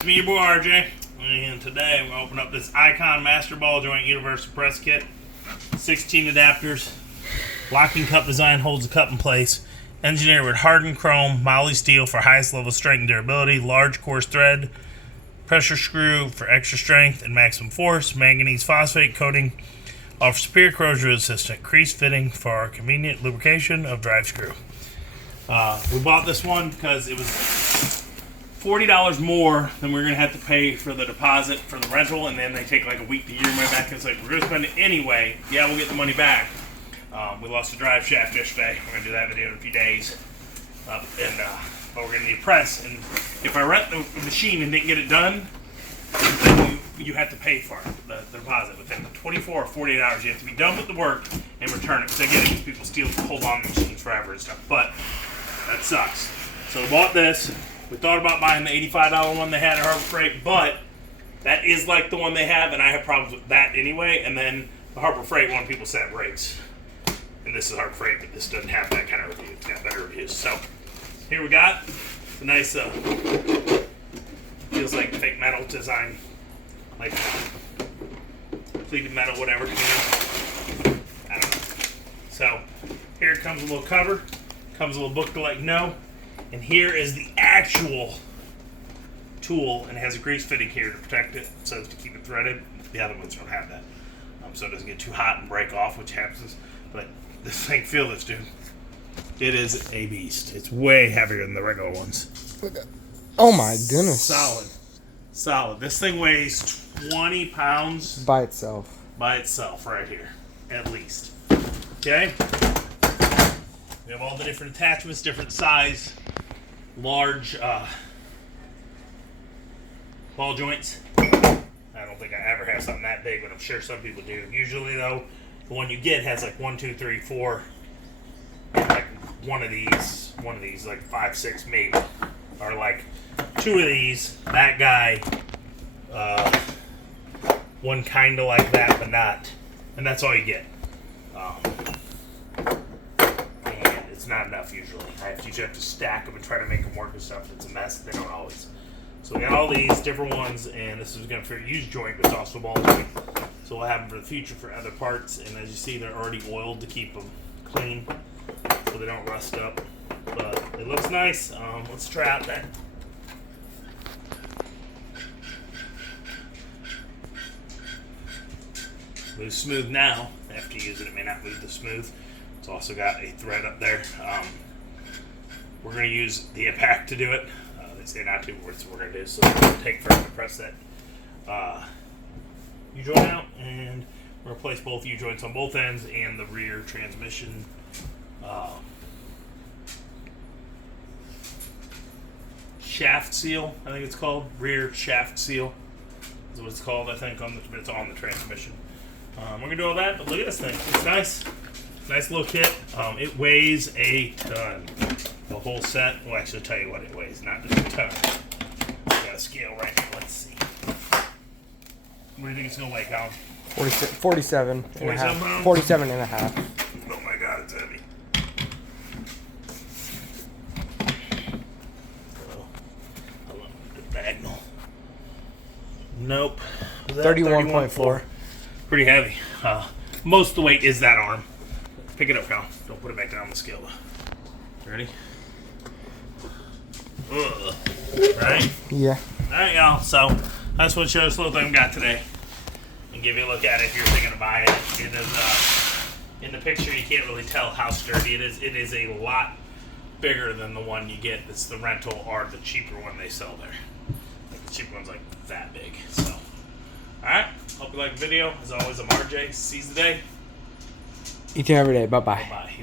It's me, your boy RJ, and today I'm going to open up this Icon Master Ball Joint Universal Press Kit. 16 adapters. Locking cup design holds the cup in place. Engineered with hardened chrome, moly steel for highest level strength and durability, large coarse thread, pressure screw for extra strength and maximum force, manganese phosphate coating, offers superior corrosion resistant, crease fitting for convenient lubrication of drive screw. We bought this one because it was $40 more than we're going to have to pay for the deposit for the rental, and then they take like a week to get your money back. It's like, we're going to spend it anyway. Yeah, we'll get the money back. We lost a drive shaft yesterday. We're going to do that video in a few days. But we're going to need a press, and if I rent the machine and didn't get it done, then you have to pay for it, the deposit. Within 24 or 48 hours, you have to be done with the work and return it. Because I get it, people hold on to machines forever and stuff. But that sucks. So we bought this. We thought about buying the $85 one they had at Harbor Freight, but that is like the one they have, and I have problems with that anyway. And then the Harbor Freight one, people said breaks. And this is Harbor Freight, but this doesn't have that kind of review. It's got better reviews. So here we got a nice, feels like fake metal design, like pleated metal, whatever. I don't know. So here it comes a little cover, comes a little book to let you know. And here is the actual tool, and it has a grease fitting here to protect it, so to keep it threaded. The other ones don't have that, so it doesn't get too hot and break off, which happens. But this thing, feel this, dude. It is a beast. It's way heavier than the regular ones. Oh my goodness! Solid. This thing weighs 20 pounds by itself. By itself, right here, at least. Okay. We have all the different attachments, different size. Large ball joints. I don't think I ever have something that big, but I'm sure some people do. Usually, though, the one you get has like 1, 2, 3, 4. Like one of these, like 5, 6 maybe, or like 2 of these. That guy, one kind of like that, but not, and that's all you get. It's not enough usually. I usually have to stack them and try to make them work and stuff. It's a mess. They don't always. So we got all these different ones, and this is going to use joint, but it's also ball joint. So we'll have them for the future for other parts. And as you see, they're already oiled to keep them clean, so they don't rust up. But it looks nice. Let's try out that. Moves smooth now. After using it, may not move the smooth. It's also got a thread up there. We're going to use the impact to do it. They say not to, but that's what we're going to do. So we're going to take first to press that U-joint out, and we'll replace both U-joints on both ends and the rear transmission shaft seal, I think it's called. Rear shaft seal is what it's called, I think, it's on the transmission. We're going to do all that, but look at this thing. It's nice. Nice little kit. It weighs a ton. The whole set. Well, actually, I'll tell you what it weighs. Not just a ton. I got a scale right here. Let's see. What do you think it's going to weigh, Colin? 47 and a half. Pounds? 47 and a half. Oh my God, it's heavy. Hold on, the diagonal. Nope. 31.4. Pretty heavy. Most of the weight is that arm. Pick it up, Kyle. Don't put it back down on the scale, though. Ready? Ugh. Right? Yeah. Alright, y'all. So, I just want to show this little thing we got today and give you a look at it if you're thinking of buying it. It is, in the picture, you can't really tell how sturdy it is. It is a lot bigger than the one you get that's the rental or the cheaper one they sell there. Like the cheaper one's like that big. So, alright. Hope you like the video. As always, I'm RJ. Seize the day. Each and every day. Bye-bye. Bye.